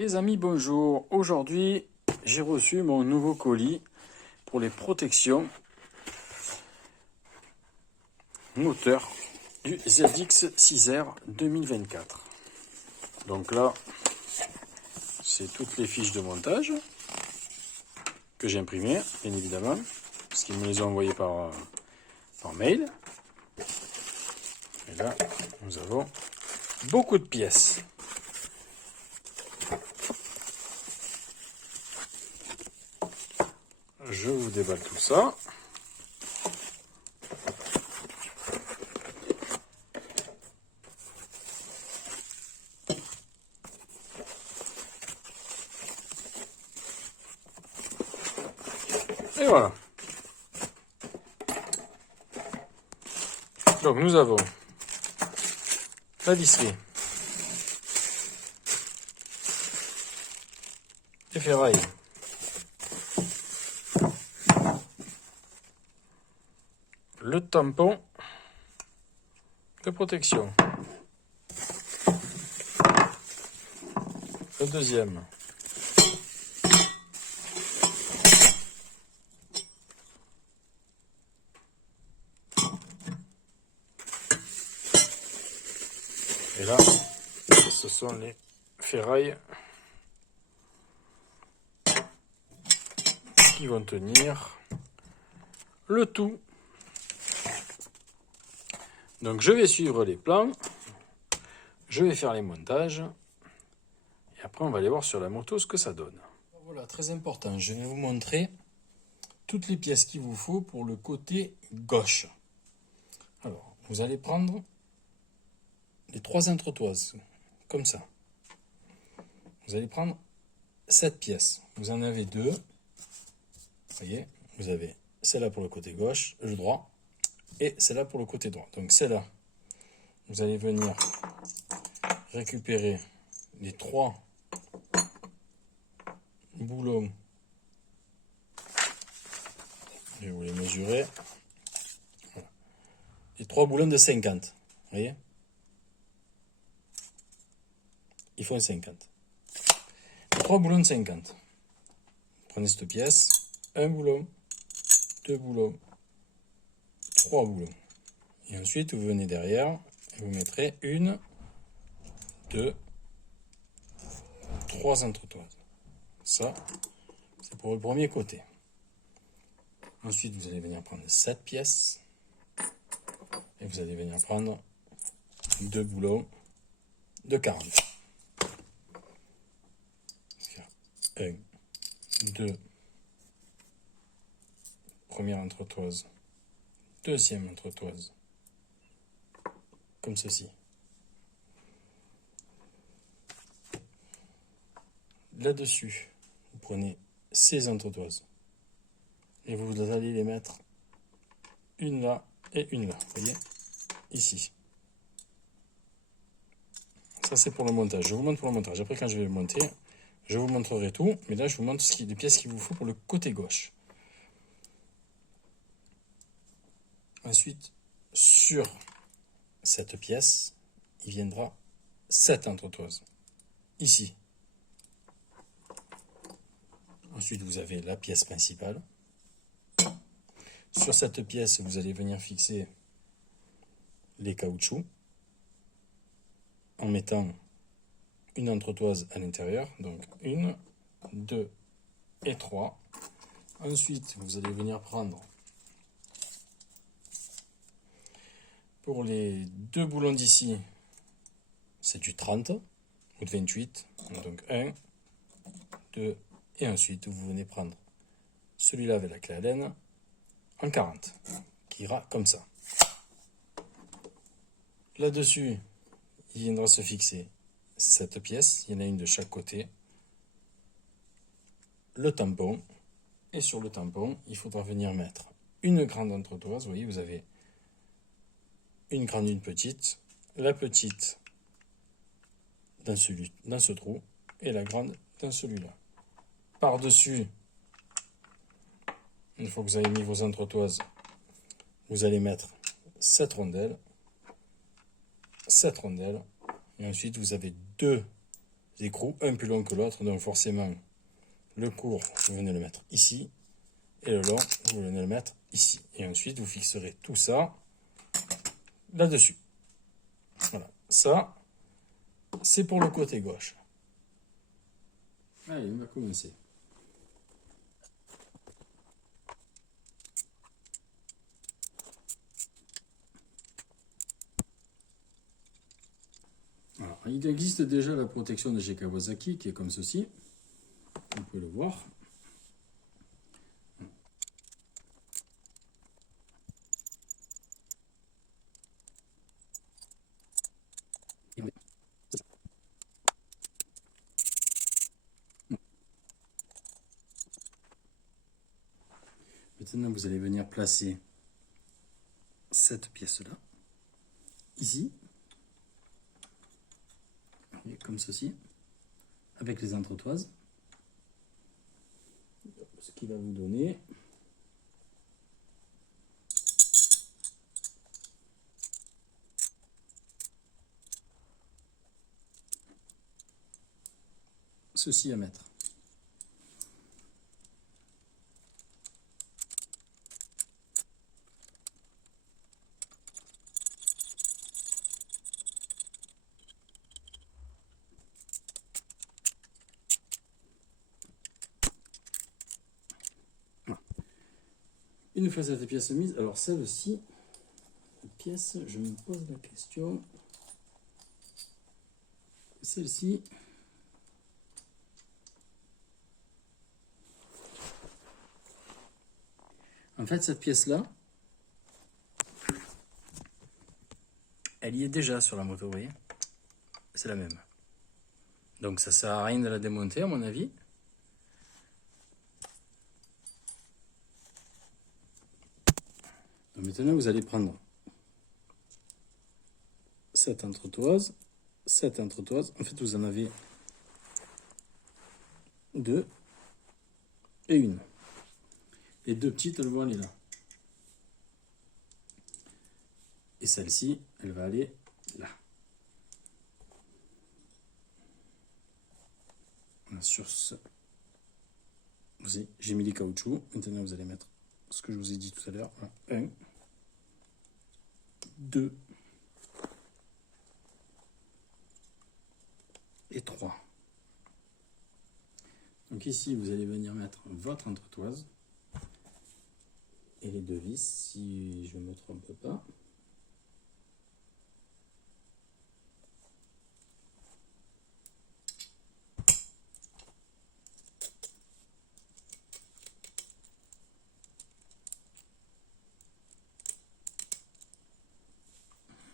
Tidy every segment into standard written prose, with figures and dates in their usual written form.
Les amis, bonjour. Aujourd'hui, j'ai reçu mon nouveau colis pour les protections moteur du ZX6R 2024. Donc là, c'est toutes les fiches de montage que j'ai imprimées, bien évidemment, parce qu'ils me les ont envoyées par mail. Et là, nous avons beaucoup de pièces. Je vous déballe tout ça. Et voilà. Donc nous avons la visserie, les ferrailles, le tampon de protection, le deuxième, et là, ce sont les ferrailles qui vont tenir le tout. Donc je vais suivre les plans, je vais faire les montages, et après on va aller voir sur la moto ce que ça donne. Voilà, très important, je vais vous montrer toutes les pièces qu'il vous faut pour le côté gauche. Alors, vous allez prendre les 3 entretoises, comme ça. Vous allez prendre 7 pièces. Vous en avez 2. Vous voyez, vous avez celle-là pour le côté gauche, le droit, et celle-là pour le côté droit. Donc celle-là, vous allez venir récupérer les 3 boulons. Je vais vous les mesurer. Voilà. Les 3 boulons de 50. Vous voyez, ils font 50. 3 boulons de 50. Prenez cette pièce, un boulon, 2 boulons, 3 boulons. Et ensuite, vous venez derrière et vous mettrez 1, 2, 3 entretoises. Ça, c'est pour le premier côté. Ensuite, vous allez venir prendre 7 pièces et vous allez venir prendre 2 boulons de 40. 1, 2, première entretoise, deuxième entretoise, comme ceci. Là-dessus, vous prenez ces entretoises et vous allez les mettre une là et une là, vous voyez, ici. Ça c'est pour le montage, je vous montre pour le montage. Après quand je vais monter, je vous montrerai tout, mais là je vous montre les pièces qu'il vous faut pour le côté gauche. Ensuite, sur cette pièce, il viendra 7 entretoises, ici. Ensuite, vous avez la pièce principale. Sur cette pièce, vous allez venir fixer les caoutchoucs en mettant une entretoise à l'intérieur. Donc 1, 2 et 3. Ensuite, vous allez venir prendre pour les 2 boulons d'ici, c'est du 30 ou de 28. Donc 1, 2 et ensuite vous venez prendre celui-là avec la clé Allen en 40 qui ira comme ça. Là-dessus, il viendra se fixer cette pièce, il y en a une de chaque côté, le tampon, et sur le tampon, il faudra venir mettre une grande entretoise. Vous voyez, vous avez une grande, une petite, la petite dans ce trou et la grande dans celui-là. Par-dessus, une fois que vous avez mis vos entretoises, vous allez mettre cette rondelle, et ensuite vous avez 2 écrous, un plus long que l'autre, donc forcément, le court, vous venez le mettre ici, et le long, vous venez le mettre ici. Et ensuite, vous fixerez tout ça là-dessus. Voilà, ça, c'est pour le côté gauche. Allez, on va commencer. Alors, il existe déjà la protection de chez Kawasaki qui est comme ceci. Vous pouvez le voir. Maintenant, vous allez venir placer cette pièce-là, ici, et comme ceci, avec les entretoises. Ce qui va vous donner ceci à mettre. Une fois cette pièce mise, alors celle-ci, pièce, je me pose la question. Celle-ci, en fait, cette pièce-là, elle y est déjà sur la moto, vous voyez. C'est la même. Donc ça sert à rien de la démonter, à mon avis. Donc maintenant, vous allez prendre cette entretoise. En fait, vous en avez deux et une. Les deux petites, elles vont aller là. Et celle-ci, elle va aller là. Sur ce, j'ai mis les caoutchoucs. Maintenant, vous allez mettre ce que je vous ai dit tout à l'heure. 1, 2 et 3. Donc ici, vous allez venir mettre votre entretoise et les deux vis, si je ne me trompe pas.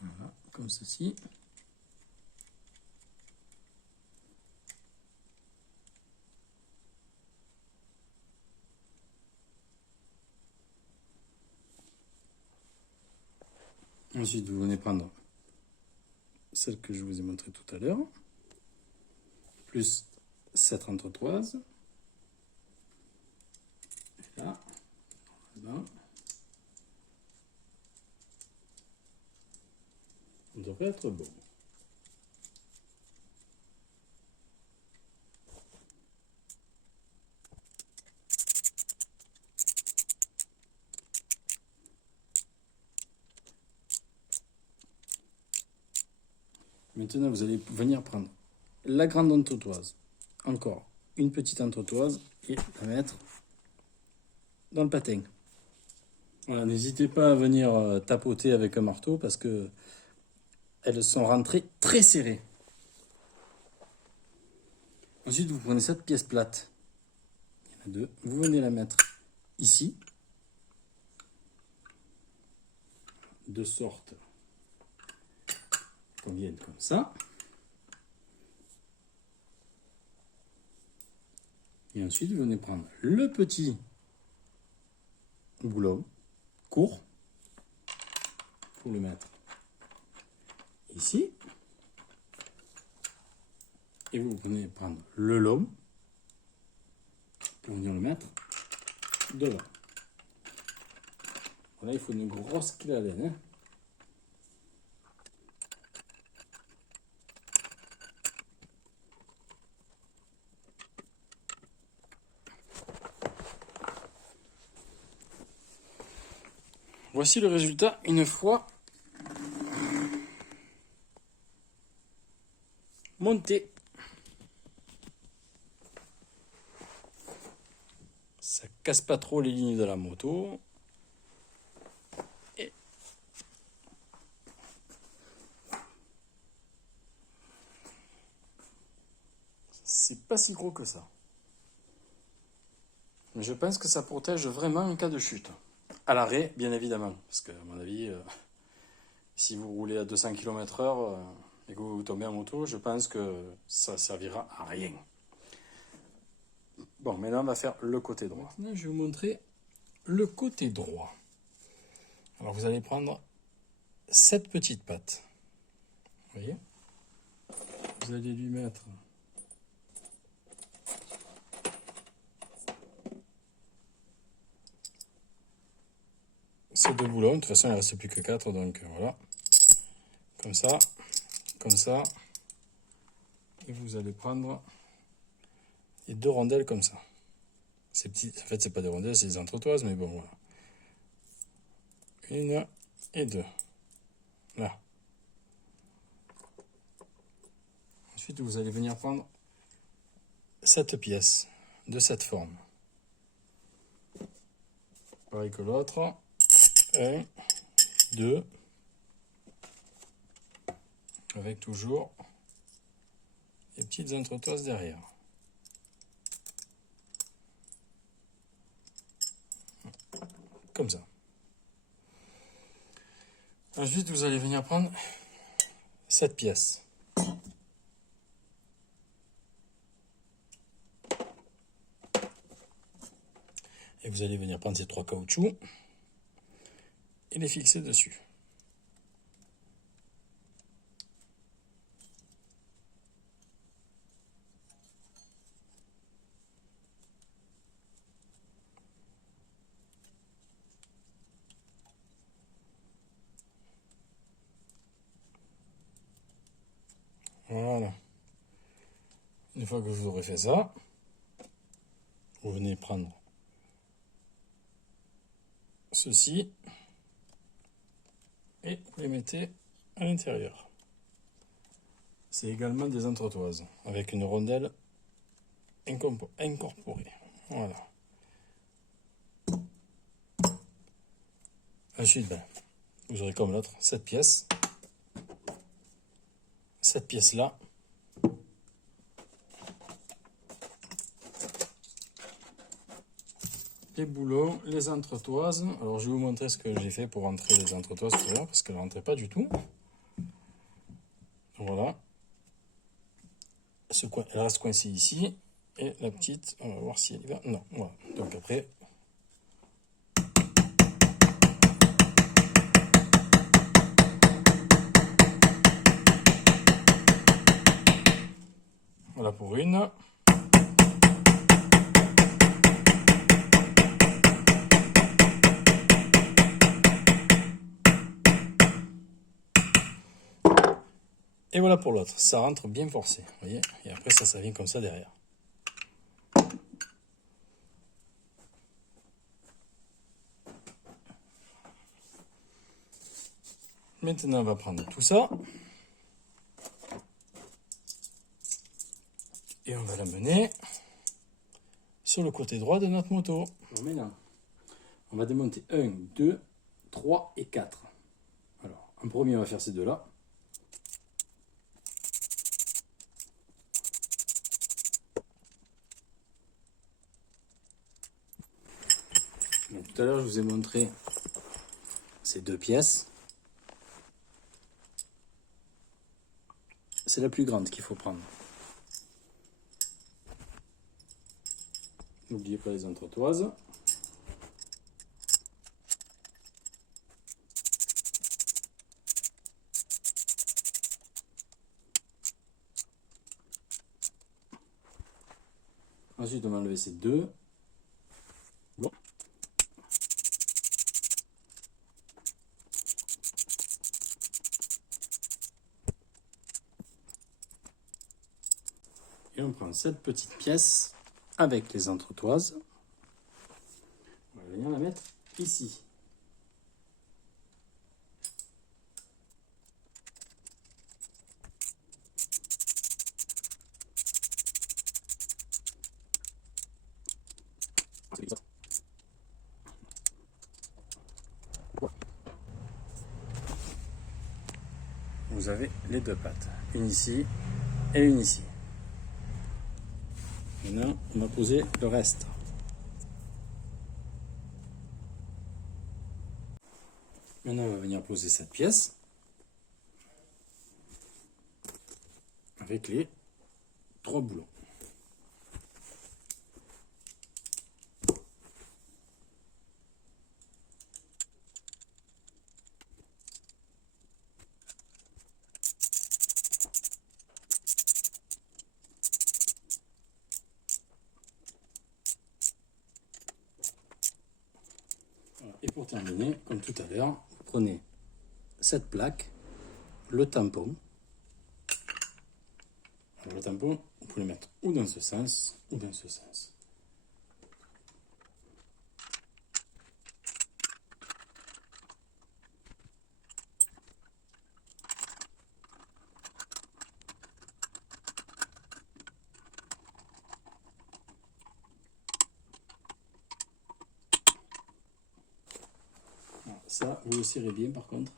Voilà, comme ceci. Ensuite, vous venez prendre celle que je vous ai montrée tout à l'heure, plus cette entretoise. Et là, voilà. On devrait être bon. Maintenant, vous allez venir prendre la grande entretoise, encore une petite entretoise, et la mettre dans le patin. Voilà, n'hésitez pas à venir tapoter avec un marteau parce que elles sont rentrées très serrées. Ensuite, vous prenez cette pièce plate. Il y en a deux. Vous venez la mettre ici, de sorte qu'on vienne comme ça. Et ensuite, vous venez prendre le petit boulot court pour le mettre ici. Et vous venez prendre le long pour venir le mettre devant. Voilà, il faut une grosse clé à laine. Voici le résultat une fois monté. Ça casse pas trop les lignes de la moto. Et c'est pas si gros que ça. Mais je pense que ça protège vraiment en cas de chute. À l'arrêt, bien évidemment. Parce que, à mon avis, si vous roulez à 200 km/h et que vous tombez en moto, je pense que ça servira à rien. Bon, maintenant on va faire le côté droit. Maintenant, je vais vous montrer le côté droit. Alors vous allez prendre cette petite patte. Vous voyez? Vous allez lui mettre ces deux boulons. De toute façon, il ne reste plus que 4, donc voilà. Comme ça, comme ça. Et vous allez prendre les deux rondelles comme ça. Ces petits, en fait, c'est pas des rondelles, c'est des entretoises, mais bon, voilà. Une et deux. Là. Ensuite, vous allez venir prendre cette pièce de cette forme. Pareil que l'autre. 1, 2. Avec toujours les petites entretoises derrière. Comme ça. Ensuite, vous allez venir prendre cette pièce. Et vous allez venir prendre ces 3 caoutchoucs et les fixer dessus. Voilà. Une fois que vous aurez fait ça, vous venez prendre ceci et vous les mettez à l'intérieur. C'est également des entretoises avec une rondelle incorporée. Voilà. Ensuite, vous aurez comme l'autre cette pièce. Cette pièce-là. Les boulons, les entretoises. Alors, je vais vous montrer ce que j'ai fait pour rentrer les entretoises tout à l'heure, parce qu'elles ne rentraient pas du tout. Voilà. Elle reste coincée ici. Et la petite, on va voir si elle y va. Non, voilà. Donc après... Voilà pour une. Et voilà pour l'autre. Ça rentre bien forcé. Vous voyez? Et après, ça vient comme ça derrière. Maintenant, on va prendre tout ça. Et on va l'amener sur le côté droit de notre moto. Alors maintenant, on va démonter 1, 2, 3 et 4. Alors, en premier, on va faire ces deux-là. Tout à l'heure, je vous ai montré ces deux pièces. C'est la plus grande qu'il faut prendre. N'oubliez pas les entretoises. Ensuite, on va enlever ces deux. Bon. Et on prend cette petite pièce avec les entretoises. On va venir la mettre ici. vous avez les deux pattes. Une ici et une ici. Maintenant, on va poser le reste. Maintenant, on va venir poser cette pièce avec les 3 boulons. Et pour terminer, comme tout à l'heure, vous prenez cette plaque, le tampon. Alors, le tampon, vous pouvez le mettre ou dans ce sens ou dans ce sens. Alors, ça, vous le serrez bien par contre.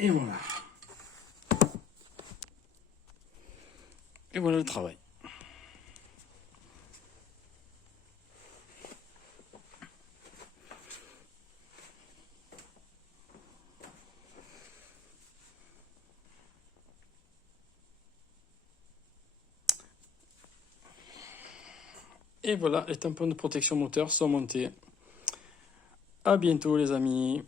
Et voilà. Et voilà le travail. Et voilà, les tampons de protection moteur sont montés. À bientôt les amis.